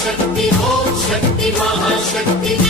शक्ति हो शक्ति महाशक्ति।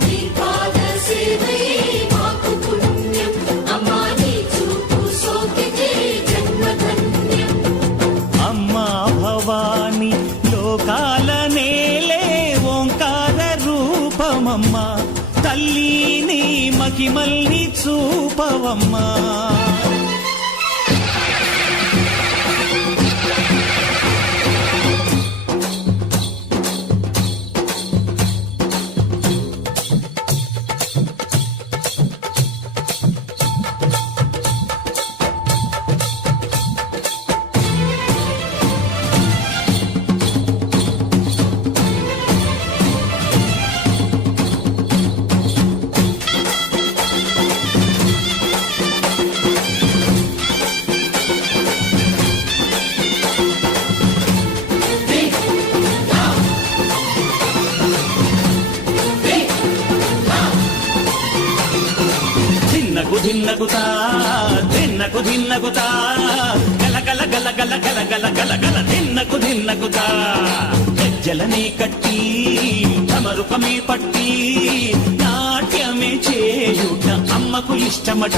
తిరిగి మళ్ళీ చూపవమ్మా. ధిన్నకు ధిన్నకుతా దిన్నకు ధిన్నకుతా గల గల గల గల గల గల గల గల ధిన్నకు ధిన్నకుతా గజ్జలనే కట్టి తమరుపమే పట్టి నాట్యమే చేయుట అమ్మకు ఇష్టమట.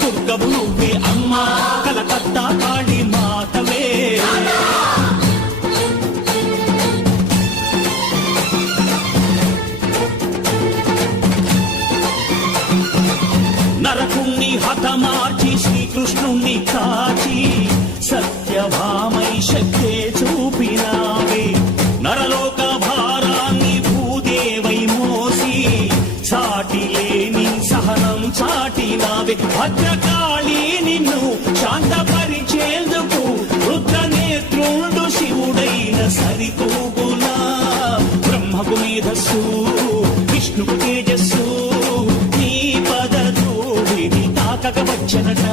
దుర్గవు నువ్వే అమ్మ. కలకత్తా కాళీ మాతవే. నరకుణ్ణి హతమార్చి శ్రీకృష్ణుణ్ణి కాచి సత్యభామై వస్తావే భద్రకాళి నిన్ను శాంతపరిచేందుకు రుద్ర నేత్రుండు శివుడైన సరితూగునా. బ్రహ్మకు మేధస్సు విష్ణుకు తేజస్సు నీ పద తాకక వచ్చనట